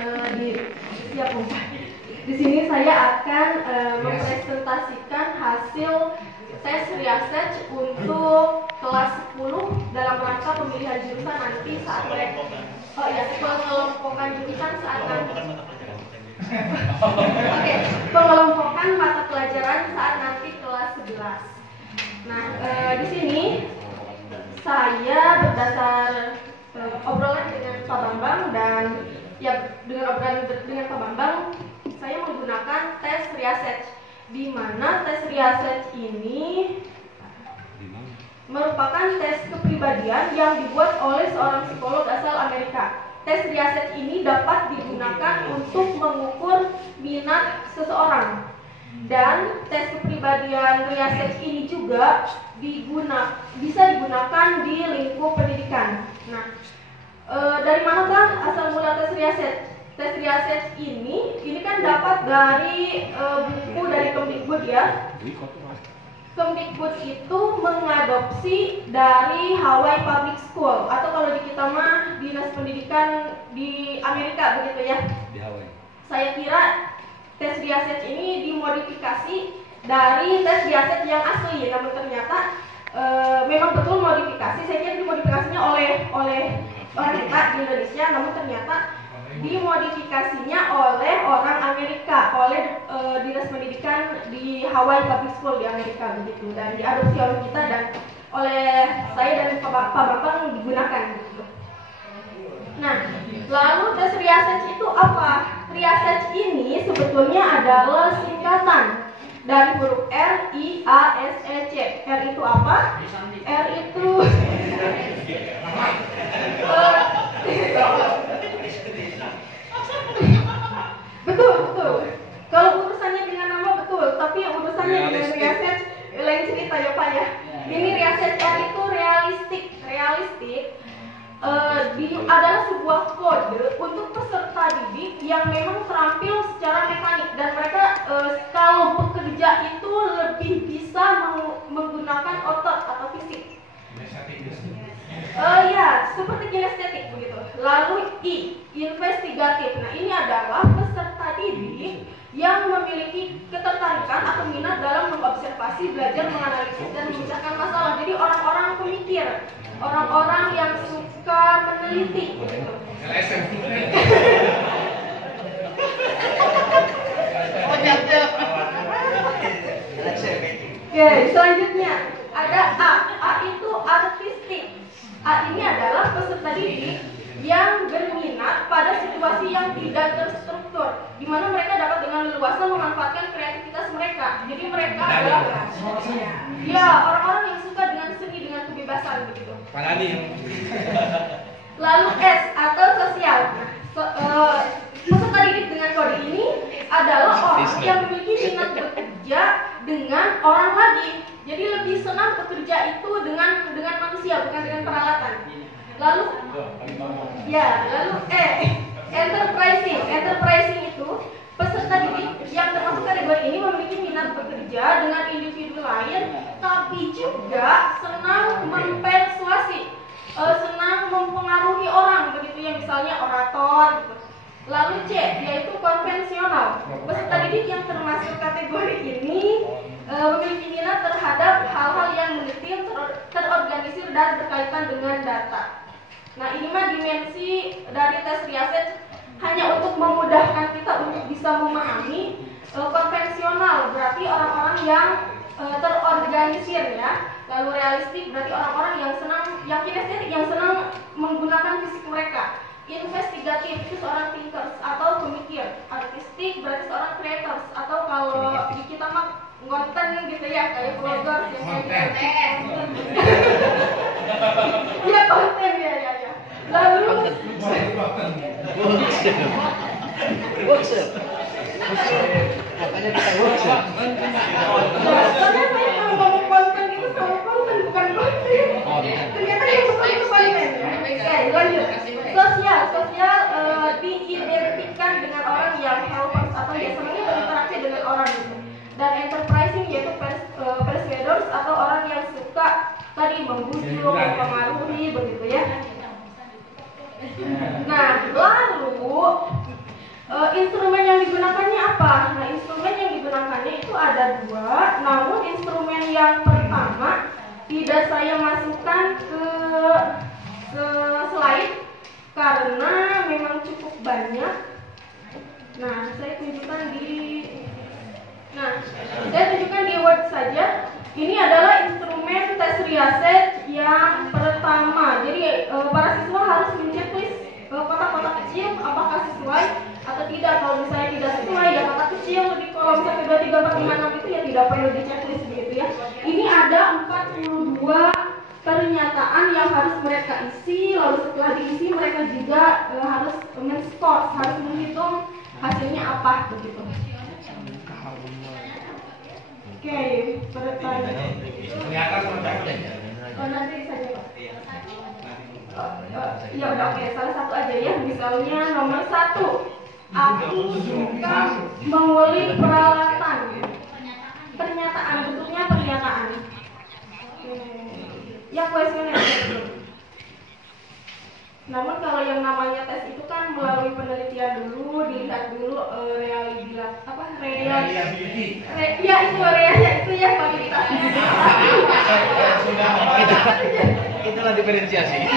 Siap, Bu. Di sini saya akan mempresentasikan hasil tes research untuk kelas 10 dalam rangka pemilihan jurusan nanti saat mereka pengelompokan jurusan saat nanti. Oke, pengelompokan mata pelajaran saat nanti kelas 11. Nah, di sini saya berdasar obrolan dengan Pak Bambang dan dengan obrolan dengan Pak Bambang, saya menggunakan tes research, di mana tes research ini merupakan tes kepribadian yang dibuat oleh seorang psikolog asal Amerika. Tes research ini dapat digunakan untuk mengukur minat seseorang. Dan tes kepribadian research ini juga bisa digunakan di lingkup pendidikan. Nah, dari manakah asal mula tes research? Tes research ini kan dapat dari buku dari Kemdikbud ya. Kemdikbud itu mengadopsi dari Hawaii Public School, atau kalau di kita mah Dinas Pendidikan di Amerika begitu ya. Di Hawaii. Saya kira tes research ini dimodifikasi dari tes research yang asli, namun ternyata memang betul modifikasi. Saya kira dimodifikasinya oleh orang kita di Indonesia, namun ternyata dimodifikasinya oleh orang Amerika, oleh Dinas Pendidikan di Hawaii Public School di Amerika begitu, dan diadopsi oleh kita dan oleh saya dan Pak Bambang digunakan begitu. Nah, lalu tes research itu apa? Research ini sebetulnya adalah singkatan dari huruf R, I, A, S, E, C. R itu apa? R itu betul. Kalau urusannya dengan nama betul, tapi yang urusannya dengan research lain cerita ya Pak ya. Ini research R itu realistik adalah sebuah kode untuk peserta didik yang memang terampil secara mekanik, dan mereka kalau bekerja itu lebih bisa menggunakan otot atau fisik. Ya, seperti kinestetik begitu. Lalu I, investigatif. Nah, ini adalah peserta didik yang memiliki ketertarikan atau minat dalam mengobservasi, belajar, menganalisis, dan memecahkan masalah. Jadi orang-orang pemikir, orang-orang yang suka meneliti begitu. Oke, selanjutnya ada A. A itu artistik. A ini adalah peserta didik yang berminat pada situasi yang tidak terstruktur, di mana mereka dapat dengan leluasa memanfaatkan kreativitas mereka. Jadi mereka adalah orang-orang yang suka dengan seni, dengan kebebasan begitu. Lalu S atau sosial. Peserta didik dengan kode ini adalah orang yang memiliki minat bekerja dengan orang lagi. Jadi lebih senang bekerja itu dengan manusia, bukan dengan peralatan. Lalu E, enterprising itu peserta didik yang termasuk kategori ini memiliki minat bekerja dengan individu lain, tapi juga senang mempersuasi, senang mempengaruhi orang begitu ya, misalnya orator gitu. Lalu C, yaitu konvensional. Peserta didik yang termasuk kategori ini memiliki minat terhadap hal-hal yang mendetil, terorganisir, dan berkaitan dengan data. Nah, ini mah dimensi dari tes research hanya untuk memudahkan kita untuk bisa memahami. Konvensional berarti orang-orang yang terorganisir ya. Lalu realistik berarti orang-orang yang senang, yang kinestetik, yang senang menggunakan fisik mereka. Investigatif itu seorang thinkers atau pemikir. Artistik berarti seorang creators, atau kalau di kita mah konten gitu ya, kayak vloggers yang kayak ya konten ya. Lalu katanya kita workshop. Soalnya saya kalau ngomong konten itu sama konten bukan konten. Ternyata yang betul itu konten ya. Oke, lanjut. Sosial diidentikan dengan orang yang helpers atau yang senangnya berinteraksi dengan orang gitu. Dan enterprising yaitu persuaders atau orang yang suka tadi membujuk, mempengaruhi begitu ya. Nah, lalu Instrumen yang digunakannya apa? Nah, instrumen yang digunakannya itu ada dua. Namun instrumen yang pertama tidak saya masukkan ke slide karena memang cukup banyak. Nah, saya tunjukkan di Word saja. Ini adalah instrumen tes riaset yang pertama. Jadi para siswa harus menceklis kotak-kotak kecil apakah sesuai atau tidak. Kalau misalnya tidak sesuai ya kotak kecil di kolom 1, 2, 3, 4, 5, 6 itu ya tidak perlu diceklis begitu ya. Ini ada 42 pernyataan yang harus mereka isi, lalu setelah diisi mereka juga harus men-skor, harus menghitung hasilnya apa begitu. Oke, pertanyaan. Nanti saja Pak. Ya udah oke, salah satu aja ya. Misalnya nomor 1, aku suka mengulik peralatan. Pernyataan, bentuknya pernyataan. Ya kuesioner. Namun kalau yang namanya tes itu kan melalui penelitian dulu, dilihat dulu itu ya kualitas. Itulah diferensiasi.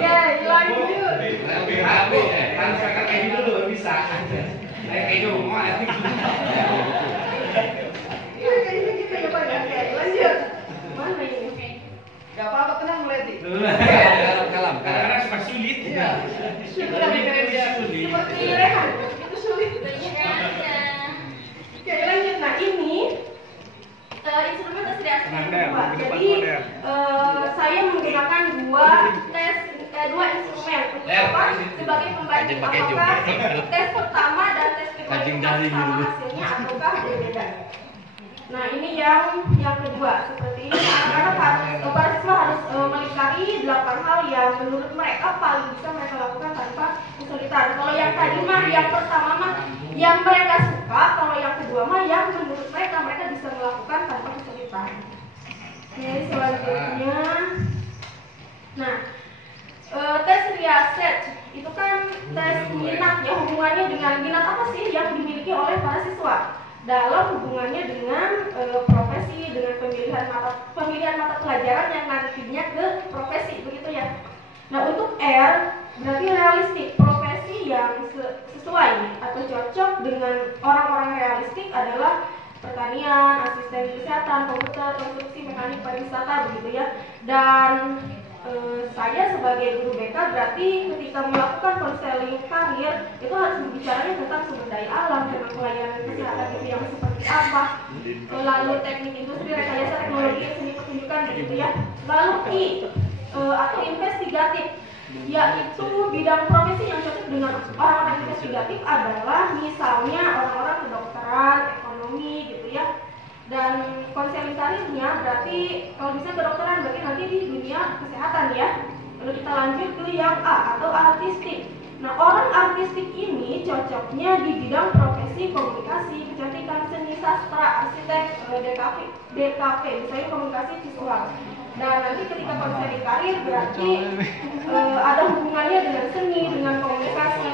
Ya, lanjut. Kan sekarang kayak gitu dulu bisa. Kayak gitu mau Iya, kayaknya gitu ya Pak. Lanjut. Mana ini? Gak apa-apa, tenang Leti. Kalam. Karena sempat sulit. Iya. Seperti Rehan, itu sulit. Oke, lanjut. Nah, ini instrumen tes riaset yang kedua. Jadi saya menggunakan dua instrumen sebagai pembanding apakah tes pertama dan tes kedua sama hasilnya ataukah berbeda. Nah, ini yang kedua seperti ini. Karena para siswa harus melingkari 8 hal yang menurut mereka paling bisa mereka lakukan tanpa kesulitan. Kalau yang tadi mah yang pertama mah yang mereka suka, kalau yang kedua mah yang menurut mereka bisa melakukan tanpa kesulitan. Oke, selanjutnya. Nah, tes riaset itu kan tes minat ya, hubungannya dengan minat apa sih yang dimiliki oleh para siswa dalam hubungannya dengan profesi, dengan pemilihan mata pelajaran yang nantinya ke profesi begitu ya. Nah, untuk R berarti realistik, profesi yang sesuai atau cocok dengan orang-orang realistik adalah pertanian, asisten kesehatan, komputer, konstruksi, mekanik, pariwisata begitu ya. Dan saya sebagai guru BK berarti ketika melakukan konseling karir itu harus berbicara tentang sumber daya alam, tentang pelayanan kesehatan itu yang seperti apa, lalu teknik industri, rekayasa teknologi, seni pertunjukan begitu ya. Lalu I atau investigatif, yaitu bidang profesi yang cocok dengan orang-orang investigatif adalah misalnya orang-orang kedokteran, ekonomi gitu ya. Dan konseling karirnya berarti kalau bisa kedokteran berarti nanti di dunia kesehatan ya. Lalu kita lanjut ke yang A atau artistik. Nah, orang artistik ini cocoknya di bidang profesi komunikasi, kecantikan, seni, sastra, arsitek, DKV, misalnya komunikasi visual. Dan nanti ketika konseling karir berarti ada hubungannya dengan seni, dengan komunikasi.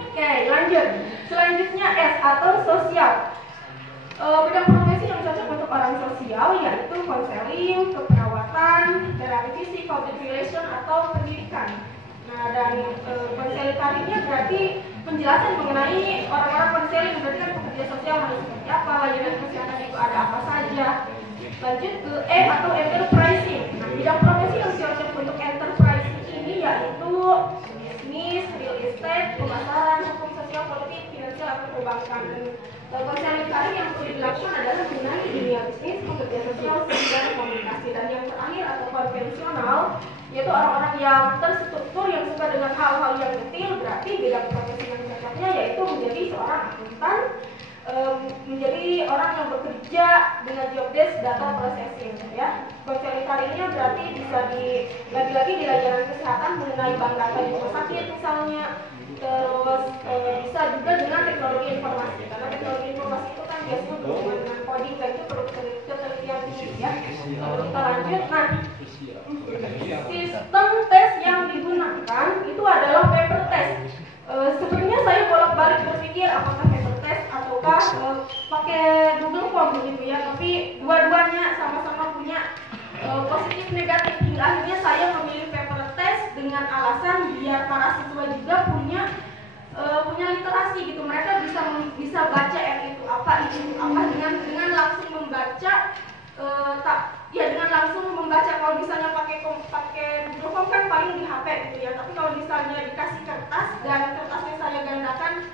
Oke, lanjut. Selanjutnya S atau sosial. Bidang profesi yang cocok untuk orang sosial yaitu konseling, keperawatan, terapi fisik, public relation atau pendidikan. Nah, dan konseling karirnya berarti penjelasan mengenai orang-orang konseling berarti kan pekerja sosial harus seperti apa, layanan kesehatan itu ada apa saja. Lanjut ke E atau enterprising. Nah, bidang profesi yang cocok untuk enterprising ini yaitu bisnis, real estate, pemasaran, hukum sosial, politik, finansial atau perbankan. Konseling karir yang perlu dilakukan adalah mengenai dunia bisnis, pekerja sosial, dan komunikasi. Dan yang terakhir atau konvensional yaitu orang-orang yang terstruktur yang suka dengan hal-hal yang detail, berarti bidang profesi yang cocoknya yaitu menjadi seorang akuntan, menjadi orang yang bekerja dengan job desk data processing ya. Konseling karirnya berarti bisa lagi-lagi di layanan kesehatan mengenai bank data di rumah sakit misalnya. Terus bisa juga dengan teknologi informasi, karena teknologi informasi itu kan biasanya berhubungan dengan coding dan itu perlu ketelitian tinggi ya. Lalu kita lanjut. Nah, sistem tes yang digunakan itu ada para siswa juga punya literasi gitu. Mereka bisa baca itu apa dengan langsung membaca dengan langsung membaca. Kalau misalnya pakai Google Form kan paling di HP gitu ya. Tapi kalau misalnya dikasih kertas dan kertasnya saya gandakan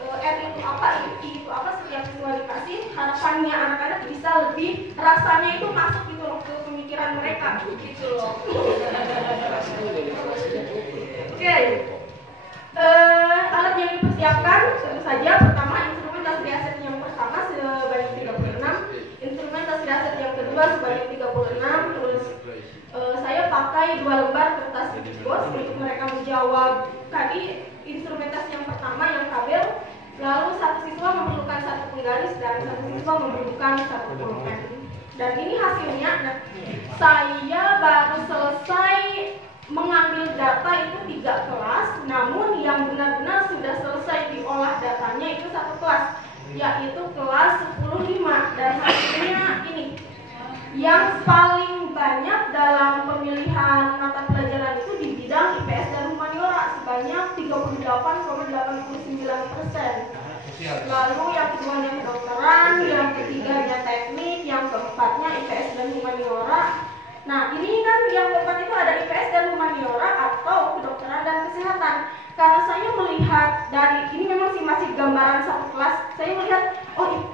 itu apa, I itu apa, setiap siswa dikasih, harapannya anak-anak bisa lebih rasanya itu masuk gitu loh ke pemikiran mereka gitu loh. Oke. Alat yang dipersiapkan tentu saja pertama instrumentasi riaset yang pertama sebanyak 36, instrumentasi riaset yang kedua sebanyak 36, terus saya pakai 2 lembar kertas bos untuk mereka menjawab tadi instrumentasi yang pertama yang kabel, lalu satu siswa memerlukan 1 penggaris dan satu siswa memerlukan 1 pulpen. Dan ini hasilnya. Nah, saya baru selesai mengambil data itu 3 kelas, namun yang benar-benar sudah selesai diolah datanya itu 1 kelas, yaitu kelas 10-5. Dan hasilnya ini, yang paling banyak dalam pemilihan mata pelajaran itu di bidang IPS dan humaniora sebanyak 38,89%. Lalu yang keduanya kedokteran, yang ketiganya teknik, yang keempatnya IPS dan humaniora. Nah, ini kan yang keempat itu ada IPS dan humaniora atau kedokteran dan kesehatan. Karena saya melihat dari ini memang masih gambaran 1 kelas. Saya melihat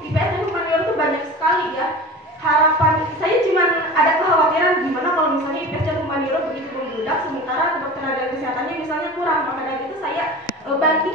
IPS dan humaniora itu banyak sekali ya. Harapan saya cuma ada kekhawatiran gimana kalau misalnya IPS dan humaniora begitu membludak sementara kedokteran dan kesehatannya misalnya kurang. Maka dari itu saya